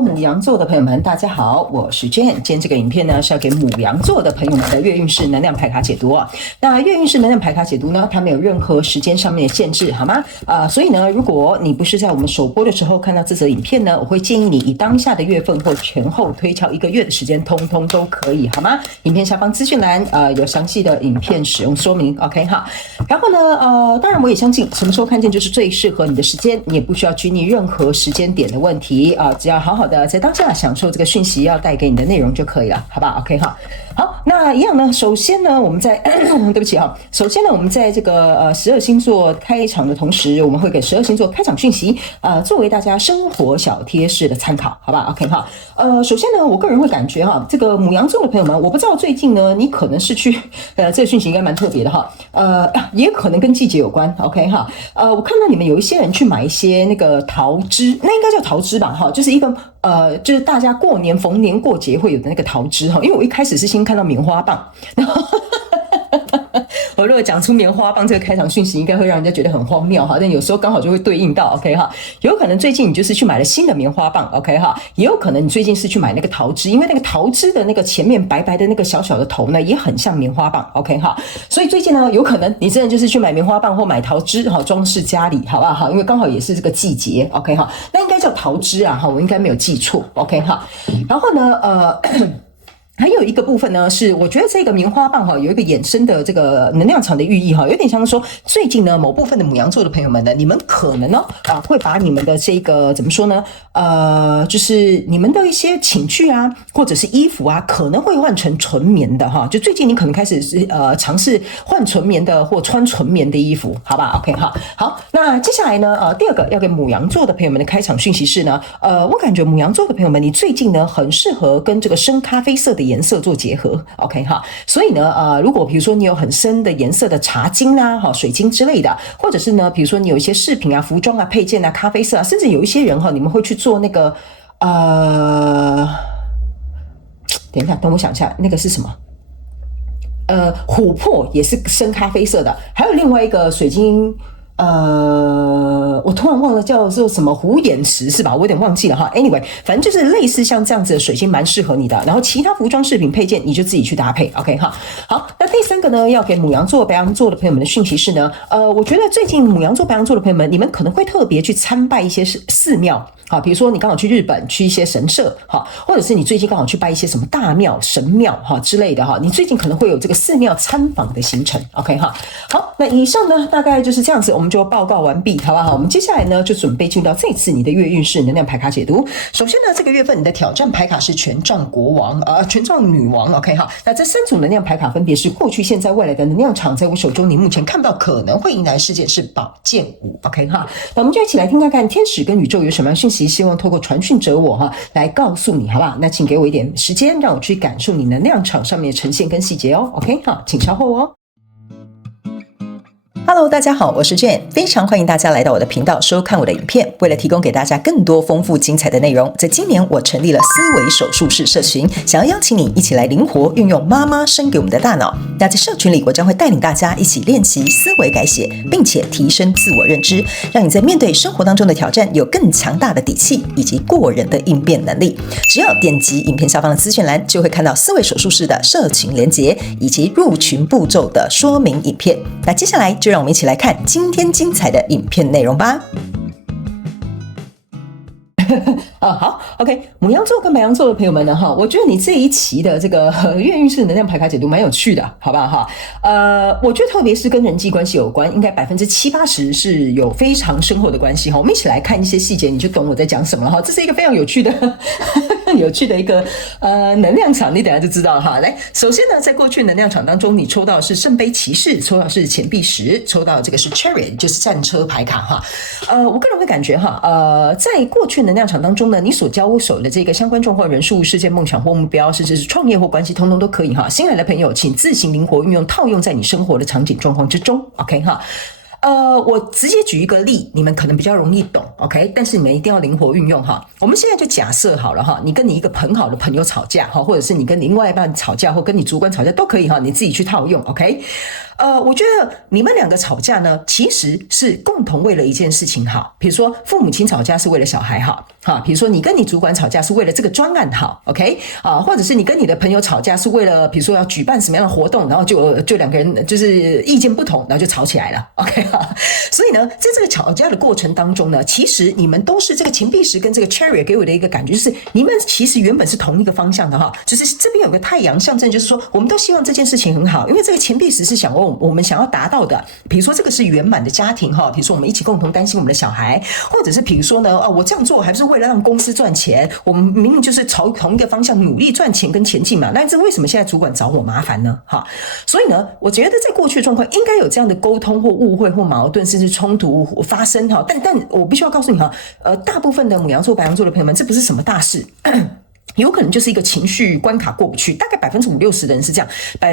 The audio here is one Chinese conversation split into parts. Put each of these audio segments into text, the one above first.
牡羊座的朋友們，大家好，我是 Jane。今天這個影片呢是要給牡羊座的朋友們的月運勢能量牌卡解讀啊。那月運勢能量牌卡解讀呢，它沒有任何時間上面的限制，好嗎？所以呢，如果你不是在我們首播的時候看到這則影片呢，我會建議你以當下的月份或前後推敲1個月的時間，通通都可以，好嗎？影片下方資訊欄有詳細的影片使用說明 ，OK 哈。然後呢，當然我也相信什麼時候看見就是最適合你的時間，你也不需要拘泥任何時間點的問題啊，只要好好的在当下享受這個訊息要帶給你的內容就可以了，好不好 ？OK 哈。好，那一樣呢，首先呢，我們在對不起哈，首先呢，我們在這個12星座開場的同時，我們會給12星座開場訊息，作為大家生活小貼士的參考，好吧 ？OK 哈。首先呢，我個人会感覺哈，這個牡羊座的朋友們，我不知道最近呢，你可能是去這個訊息應該蠻特別的哈，也可能跟季節有關 ，OK 哈。我看到你們有一些人去買一些那個桃枝，那應該叫桃枝吧哈，就是一個就是大家過年逢年過節會有的那個桃枝哈，因為我一開始是先看到棉花棒，然後我如果講出棉花棒這個開場訊息，應該會讓人家覺得很荒謬哈，但有時候剛好就會對應到 OK 哈。有可能最近你就是去買了新的棉花棒 OK 哈，也有可能你最近是去買那個桃枝，因為那個桃枝的那個前面白白的那個小小的頭呢，也很像棉花棒 OK 哈。所以最近呢，有可能你真的就是去買棉花棒或買桃枝哈，裝飾家裡，好不好？因為剛好也是這個季節 OK 哈，那應該叫桃枝啊哈，我應該沒有記錯 OK 哈。然後呢還有一個部分呢，是我覺得這個棉花棒哈有一個衍生的這個能量場的寓意哈，有點像說最近呢某部分的牡羊座的朋友們呢，你們可能呢會把你們的這個怎麼說呢，就是你們的一些寢具啊或者是衣服啊，可能會換成純棉的哈，就最近你可能開始是嘗試換純棉的或穿純棉的衣服，好吧 ？OK 哈，好，那接下來呢第二個要給牡羊座的朋友們的開場訊息是呢，我感覺牡羊座的朋友們，你最近呢很適合跟這個深咖啡色的顏色做結合 ，OK 哈，所以呢，如果比如說你有很深的顏色的茶晶啦、水晶之類的，或者是呢，比如說你有一些飾品啊、服裝啊、配件啊、咖啡色啊，甚至有一些人哈，你們會去做那個等一下，等我想一下，那個是什麼？琥珀也是深咖啡色的，還有另外一個水晶。我突然忘了叫做什麼虎眼石是吧？我有點忘記了哈。Anyway， 反正就是類似像這樣子的水晶蠻適合你的。然後其他服裝飾品配件你就自己去搭配 ，OK 哈。好，那第三個呢，要給牡羊座、白羊座的朋友們的訊息是呢，我覺得最近牡羊座、白羊座的朋友們，你們可能會特別去參拜一些寺廟。好，比如說你剛好去日本，去一些神社，哈，或者是你最近剛好去拜一些什麼大廟、神廟，哈之類的，哈，你最近可能會有這個寺廟參訪的行程 ，OK 哈。好，那以上呢大概就是這樣子，我們就報告完畢，好不好？我們接下來呢就準備進入到這次你的月運勢能量牌卡解讀。首先呢，這個月份你的挑戰牌卡是權杖國王，權杖女王 ，OK 哈。那這3組能量牌卡分別是過去、現在、未來的能量場，在我手中你目前看到可能會迎來的事件是寶劍五 ，OK 哈。那我們就一起來聽看看天使跟宇宙有什麼樣的訊息。希望透過傳訊者我哈來告訴你，好不好？那請給我一點時間，讓我去感受你能量場上面的呈現跟細節哦。OK， 好，請稍後哦。Hello， 大家好，我是 Jane， 非常歡迎大家來到我的頻道收看我的影片。為了提供給大家更多豐富精彩的內容，在今年我成立了思維手術室社群，想要邀請你一起來靈活運用媽媽生給我們的大腦。那在社群裡，我將會帶領大家一起練習思維改寫，並且提升自我認知，讓你在面對生活當中的挑戰有更強大的底氣以及過人的應變能力。只要點擊影片下方的資訊欄，就會看到思維手術室的社群連結以及入群步驟的說明影片。那接下來就讓我們一起來看今天精彩的影片內容吧。好 ，OK， 牡羊座跟白羊座的朋友們呢，哈，我覺得你這一期的這個月運勢能量牌卡解讀蠻有趣的，好不好哈？我覺得特別是跟人際關係有關，應該70%-80%是有非常深厚的關係哈。我們一起來看一些細節，你就懂我在講什麼了哈。這是一個非常有趣的、有趣的一個能量場，你等一下就知道了哈。來，首先呢，在過去能量场當中，你抽到的是聖杯騎士，抽到的是錢幣10，抽到的這個是 Chariot， 就是戰車牌卡哈。我個人會感覺哈，在過去能量場當中呢，你所交手的這個相關狀況、人事物、事件、夢想或目標，甚至是創業或關係，通通都可以哈。新來的朋友，請自行靈活運用，套用在你生活的場景狀況之中 ，OK 哈。我直接舉一個例，你們可能比較容易懂 ，OK？ 但是你們一定要靈活運用哈。我們現在就假設好了哈，你跟你一個很好的朋友吵架哈，或者是你跟另外一半吵架，或跟你主管吵架都可以哈，你自己去套用 ，OK？我覺得你們兩個吵架呢，其實是共同為了一件事情好，比如說父母親吵架是為了小孩好，比如說你跟你主管吵架是為了這個專案好 ，OK 或者是你跟你的朋友吵架是為了比如說要舉辦什麼樣的活動，然後就兩個人就是意見不同，然後就吵起來了 ，OK 所以呢，在這個吵架的過程當中呢，其實你們都是這個錢幣石跟這個 Chariot 給我的一個感覺，就是你們其實原本是同一個方向的哈，就是這邊有個太陽象徵，就是說我們都希望這件事情很好，因為這個錢幣石是想我們想要達到的，比如說這個是圓滿的家庭哈，比如說我們一起共同擔心我們的小孩，或者是比如說呢，我這樣做還不是為了讓公司賺錢，我們明明就是朝同一個方向努力賺錢跟前進嘛，那這為什麼現在主管找我麻煩呢？哈，所以呢，我覺得在過去的狀況應該有這樣的溝通或誤會或矛盾甚至衝突發生哈，但我必須要告訴你哈，大部分的牡羊座白羊座的朋友們，這不是什麼大事。有可能就是一個情緒關卡過不去，大概50%-60%的人是這樣，大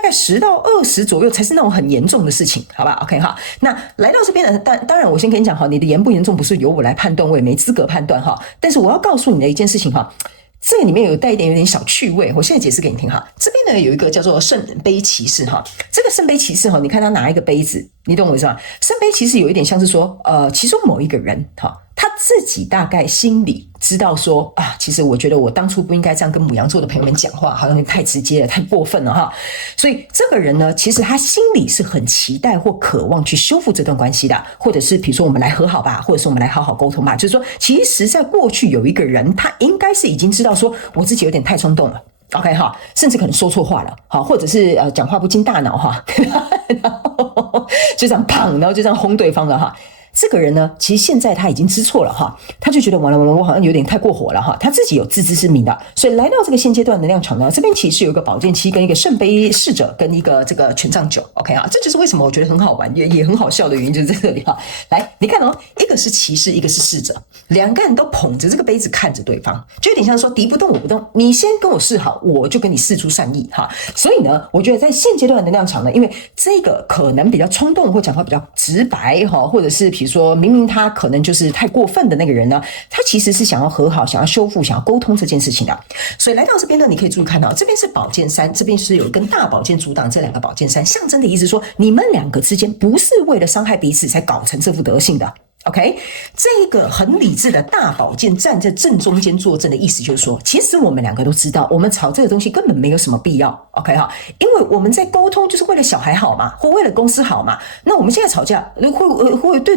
概10%到20%左右才是那種很嚴重的事情，好吧 ？OK 哈，那來到這邊呢，當然我先跟你講哈，你的嚴不嚴重不是由我來判斷，我也沒資格判斷哈，但是我要告訴你的一件事情哈。這個裡面有帶一點有點小趣味，我現在解釋給你聽哈。這邊呢有一個叫做聖杯騎士哈，這個聖杯騎士哈，你看他拿一個杯子，你懂我意思嗎？聖杯騎士有一點像是說，其中某一個人哈，他自己大概心裡知道說其實我覺得我當初不應該這樣跟牡羊座的朋友們講話，好像太直接了，太過分了哈。所以這個人呢，其實他心裡是很期待或渴望去修復這段關係的，或者是比如說我們來和好吧，或者是我們來好好溝通吧。就是說，其實在過去有一個人，他應該是已經知道說我自己有點太衝動了。OK 哈，甚至可能說錯話了，好，或者是講話不經大腦哈，然後就這樣砰，然後就這樣轟對方了哈。這個人呢，其實現在他已經知錯了哈，他就覺得完了，我好像有點太過火了哈，他自己有自知之明的，所以來到這個現階段能量場呢，這邊其實有一個寶劍七跟一個聖杯侍者跟一個這個權杖九 ，OK 啊，這就是為什麼我覺得很好玩也很好笑的原因，就是在這裡哈。來，你看哦，一個是騎士，一個是侍者，兩個人都捧着這個杯子看着對方，就有點像說敵不動我不動，你先跟我示好，我就跟你釋出善意哈。所以呢，我覺得在現階段的能量場呢，因為這個可能比較衝動或講話比較直白哈，或者是比如說明明他可能就是太過分的那個人呢，他其實是想要和好、想要修復、想要溝通這件事情的。所以來到這邊呢，你可以注意看到，這邊是寶劍三，這邊是有一根大寶劍阻擋這兩個寶劍三，象徵的意思說，你們兩個之間不是為了傷害彼此才搞成這副德性的。OK， 這個很理智的大寶劍站在正中間坐鎮的意思就是說，其實我們兩個都知道，我們吵這個東西根本沒有什麼必要。OK 哈，因為我們在溝通就是為了小孩好嘛，或為了公司好嘛。那我們現在吵架會對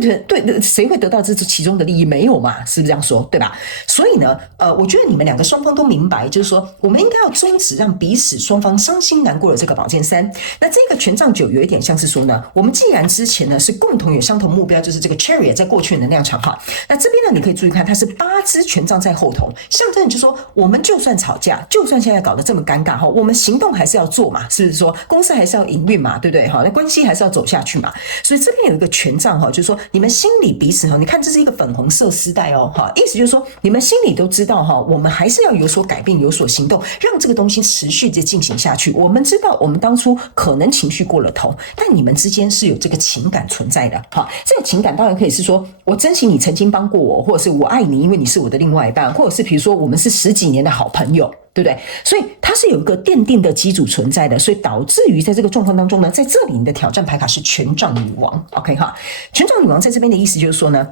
誰會得到這其中的利益？沒有嘛，是不是這樣說？對吧？所以呢，我覺得你們兩個雙方都明白，就是說我們應該要終止讓彼此雙方傷心難過的這個寶劍三。那這個權杖九有一點像是說呢，我們既然之前呢是共同有相同目標，就是這個 Chariot 在過去的能量場哈，那這邊呢你可以注意看，它是8支權杖在後頭，象徵就是說，我們就算吵架，就算現在搞得這麼尷尬哈，我們行動還是要做嘛，是不是說公司還是要營運嘛，對不對哈？那關係還是要走下去嘛。所以這邊有一個權杖哈，就是說你們心裡彼此哈，你看這是一個粉紅色絲帶哦哈，意思就是說你們心裡都知道哈，我們還是要有所改變，有所行動，讓這個東西持續的進行下去。我們知道我們當初可能情緒過了頭，但你們之間是有這個情感存在的哈。這個情感當然可以是說我珍惜你曾經幫過我，或者是我愛你，因為你是我的另外一半，或者是比如說我們是10幾年的好朋友，對不對？所以它是有一個奠定的基礎存在的，所以導致於在這個狀況當中呢，在這裡你的挑戰牌卡是權杖女王 ，OK 哈，權杖女王在這邊的意思就是說呢，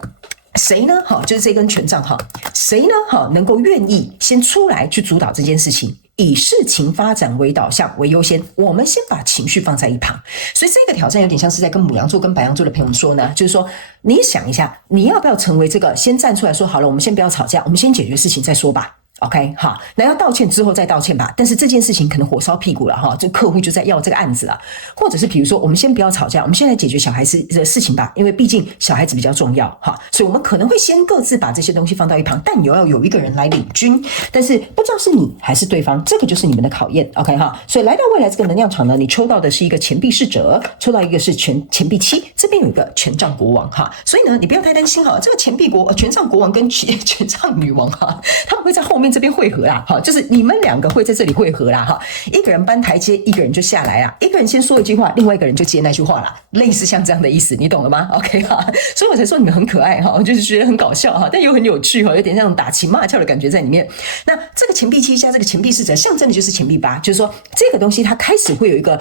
誰呢？哈，就是這根權杖哈，誰呢？哈，能夠願意先出來去主導這件事情，以事情發展為導向為優先，我們先把情緒放在一旁。所以這個挑戰有點像是在跟牡羊座跟白羊座的朋友們說呢，就是說你想一下，你要不要成為這個先站出來說好了，我們先不要吵架，我們先解決事情再說吧。OK 好，那要道歉之後再道歉吧，但是這件事情可能火燒屁股了哈，這客戶就在要這個案子了，或者是比如說我們先不要吵架，我們先來解決小孩子的事情吧，因為畢竟小孩子比較重要哈，所以我們可能會先各自把這些東西放到一旁，但也要有一個人來領軍，但是不知道是你還是對方，這個就是你們的考驗 OK 哈，所以來到未來這個能量場呢，你抽到的是一個錢幣侍者，抽到一個是錢幣七，這邊有一個權杖國王哈，所以呢你不要太擔心哈，這個權杖國王跟權杖女王哈，他們會在後面這邊匯合啦，哈，就是你們兩個會在這裡匯合啦，哈，一個人搬台階，一個人就下來啦，一個人先說一句話，另外一個人就接那句話啦，類似像這樣的意思，你懂了嗎 ？OK 哈，所以我才說你們很可愛哈，我就是覺得很搞笑哈，但又很有趣哈，有點像打情罵俏的感覺在裡面。那這個錢幣7加這個錢幣4者象徵的就是錢幣8，就是說這個東西它開始會有一個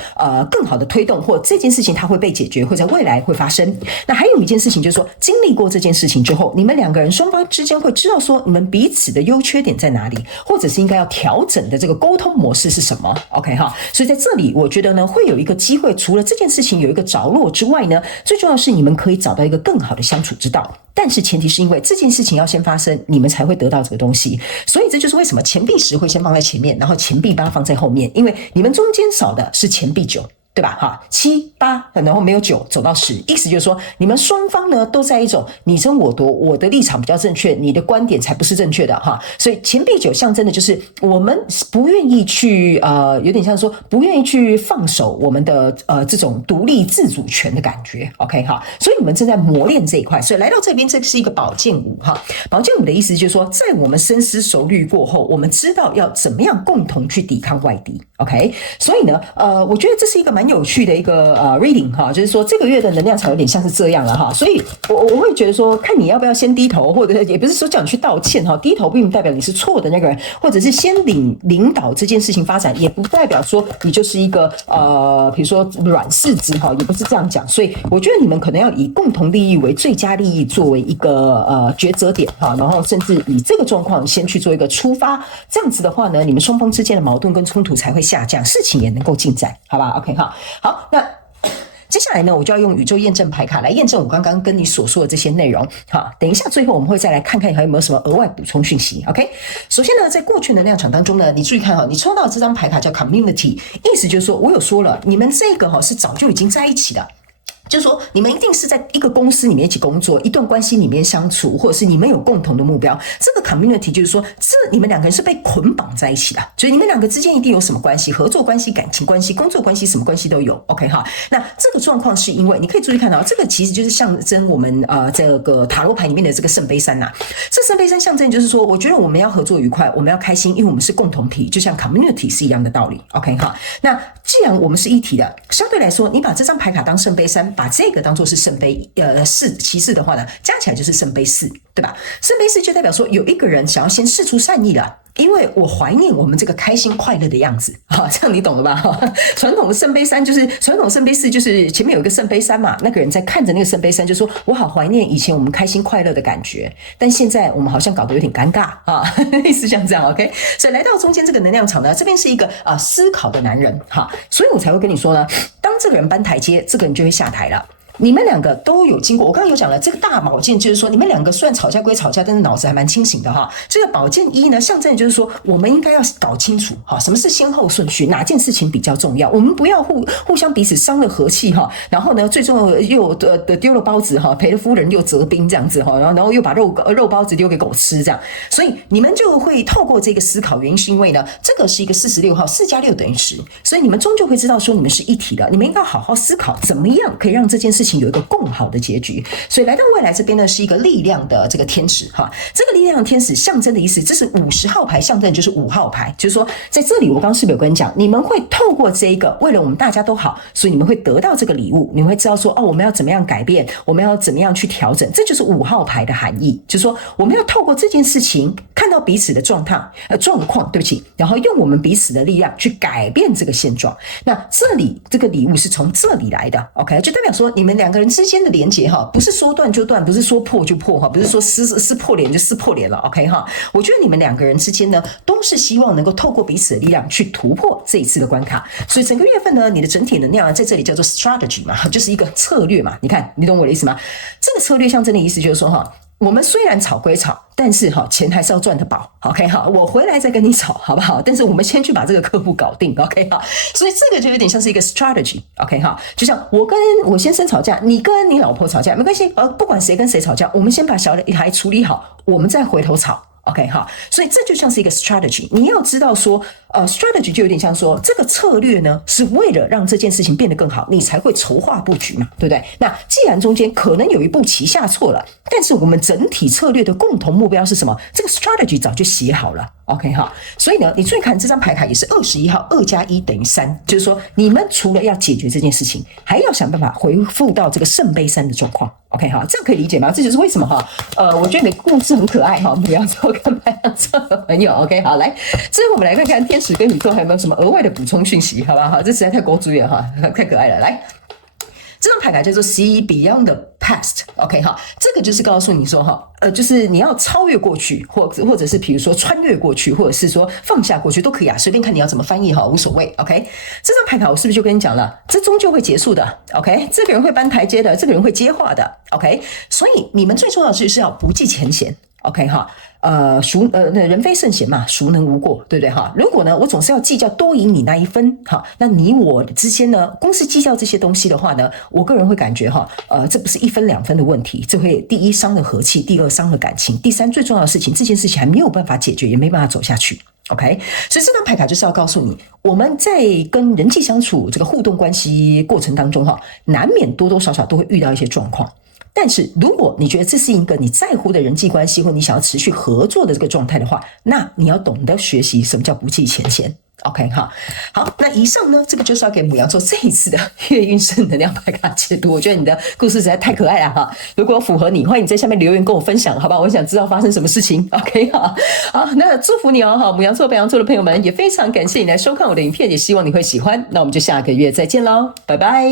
更好的推動，或這件事情它會被解決，或在未來會發生。那還有一件事情就是說，經歷過這件事情之後，你們兩個人雙方之間會知道說你們彼此的優缺點在哪裡，或者是應該要調整的這個溝通模式是什麼 ？OK 哈，所以在這裡我覺得呢，會有一個機會，除了這件事情有一個着落之外呢，最重要的是你們可以找到一個更好的相處之道。但是前提是因為這件事情要先發生，你們才會得到這個東西。所以這就是為什麼錢幣10會先放在前面，然後錢幣8放在後面，因為你們中間少的是錢幣9。對吧？哈，7、8，然後沒有9，走到10，意思就是說，你們雙方呢都在一種你爭我奪，我的立場比較正確，你的觀點才不是正確的哈。所以錢幣9象徵的就是我們不願意去有點像說不願意去放手我們的這種獨立自主權的感覺。OK 哈，所以你們正在磨練這一塊，所以來到這邊，這是一個寶劍5哈。寶劍5的意思就是說，在我們深思熟慮過後，我們知道要怎麼樣共同去抵抗外敵。OK， 所以呢，我覺得這是一個蠻有趣的一個reading 哈，就是說這個月的能量場有點像是這樣了哈，所以我會覺得說，看你要不要先低頭，或者也不是說叫你去道歉哈，低頭並不代表你是錯的那個人，或者是先領導這件事情發展，也不代表說你就是一個比如說軟柿子哈，也不是這樣講，所以我覺得你們可能要以共同利益為最佳利益作為一個抉擇點哈，然後甚至以這個狀況先去做一個出發，這樣子的話呢，你們雙方之間的矛盾跟衝突才會下降，事情也能夠進展，好吧 ？OK 哈，好，那接下來呢，我就要用宇宙驗證牌卡來驗證我剛剛跟你所說的這些內容。好，等一下最後我們會再來看看還有沒有什麼額外補充訊息。OK， 首先呢，在過去能量場當中呢，你注意看哈，你抽到這張牌卡叫 Community， 意思就是說我有說了，你們這個是早就已經在一起的。就是說，你們一定是在一個公司裡面一起工作，一段關係裡面相處，或者是你們有共同的目標。這個 community 就是說，你們兩個人是被捆綁在一起的，所以你們兩個之間一定有什麼關係，合作關係、感情關係、工作關係，什麼關係都有。OK 哈，那這個狀況是因為你可以注意看到，這個其實就是象徵我們這個塔羅牌裡面的這個聖杯3吶。這聖杯3象徵就是說，我覺得我們要合作愉快，我們要開心，因為我們是共同體，就像 community 是一樣的道理。OK 哈，那既然我們是一體的，相對來說，你把這張牌卡當聖杯3，把這個當作是聖杯騎士的話呢，加起來就是聖杯4，對吧？聖杯4就代表說有一個人想要先釋出善意了。因為我懷念我們這個開心快樂的樣子，哈，這樣你懂了吧？傳統的聖杯3就是傳統聖杯4，就是前面有一個聖杯3嘛，那個人在看着那個聖杯3，就說我好懷念以前我們開心快樂的感覺，但現在我們好像搞得有點尷尬啊，類似像這樣 ，OK？ 所以來到中間這個能量場呢，這邊是一個思考的男人，哈，所以我才會跟你說呢，當這個人搬台階，這個人就會下台了。你們兩個都有經過，我剛剛有講了，這個大寶劍就是說，你們兩個雖然吵架歸吵架，但是腦子還蠻清醒的哈。這個寶劍1呢，象徵就是說，我們應該要搞清楚哈，什麼是先後順序，哪件事情比較重要，我們不要互相彼此傷了和氣哈。然後呢，最重要的又丟了包子哈，賠了夫人又折兵這樣子哈，然後又把肉包子丟給狗吃這樣，所以你們就會透過這個思考，原因是因為呢，這個是一個46號，4加6等於10，所以你們終究會知道說你們是一體的，你們應該好好思考怎麼樣可以讓這件事情有一個更好的結局。所以來到未來這邊呢，是一個力量的這個天使哈，這個力量的天使象徵的意思，這是50號牌，象徵就是5號牌，就是說在這裡我剛剛是不是有跟你講，你們會透過這一個，為了我們大家都好，所以你們會得到這個禮物，你們會知道說哦，我們要怎麼樣改變，我們要怎麼樣去調整，這就是5號牌的含義，就是說我們要透過這件事情看到彼此的狀況，對不起，然後用我們彼此的力量去改變這個現狀。那這裡這個禮物是從這裡來的 ，OK， 就代表說你們兩個人之間的連結哈，不是說斷就斷，不是說破就破哈，不是說撕破臉就撕破臉了 ，OK 哈。我覺得你們兩個人之間呢，都是希望能夠透過彼此的力量去突破這一次的關卡。所以整個月份呢，你的整體能量在這裡叫做 strategy 嘛，就是一個策略嘛。你看，你懂我的意思嗎？這個策略象徵的意思就是說哈，我們雖然吵歸吵，但是錢還是要賺得飽 ，OK 好，我回來再跟你吵，好不好？但是我們先去把這個客戶搞定 ，OK 好。所以這個就有點像是一個 strategy，OK 好，就像我跟我先生吵架，你跟你老婆吵架沒關係，不管誰跟誰吵架，我們先把小孩處理好，我們再回頭吵。OK 哈，所以這就像是一個 strategy， 你要知道說strategy 就有點像說這個策略呢是為了讓這件事情變得更好，你才會籌劃布局嘛，對不對？那既然中間可能有一步棋下錯了，但是我們整體策略的共同目標是什麼？這個 strategy 早就寫好了 OK 哈，所以呢，你注意看這張牌卡也是21號2+1等於3，就是說你們除了要解決這件事情，還要想辦法回復到這個聖杯3的狀況 OK 哈，這樣可以理解嗎？這就是為什麼哈，我覺得你的故事很可愛哈，牡羊座跟白羊座的朋友 OK 好，來，最後我們來看看天使跟宇宙還有沒有什麼額外的補充訊息，好不好？這實在太高追了哈，太可愛了，來。這張牌卡叫做 See Beyond the Past，OK 哈，這個就是告訴你說哈，就是你要超越過去，或者是比如說穿越過去，或者是說放下過去都可以啊，隨便看你要怎麼翻譯哈，無所謂 ，OK。這張牌卡我是不是就跟你講了，這終究會結束的 ，OK。這個人會搬台階的，這個人會接話的 ，OK。所以你們最重要的就是要不計前嫌 ，OK 哈。人非聖賢嘛，孰能無過，對不對哈？如果呢，我總是要計較多贏你那一分，哈，那你我之間呢，公司計較這些東西的話呢，我個人會感覺哈，這不是1分2分的問題，這會第一傷了和氣，第二傷了感情，第三最重要的事情，這件事情還沒有辦法解決，也沒辦法走下去。OK， 所以這張牌卡就是要告訴你，我們在跟人際相處這個互動關係過程當中哈，難免多多少少都會遇到一些狀況。但是如果你覺得這是一個你在乎的人際關係，或你想要持續合作的這個狀態的話，那你要懂得學習什麼叫不計前嫌。OK 哈，好，那以上呢，這個就是要給牡羊座這一次的月運勢能量牌卡解讀。我覺得你的故事實在太可愛了哈！如果符合你，歡迎你在下面留言跟我分享，好吧？我想知道發生什麼事情。OK 哈，好，那祝福你哦哈！牡羊座、白羊座的朋友們，也非常感謝你來收看我的影片，也希望你會喜歡。那我們就下個月再見嘍，拜拜。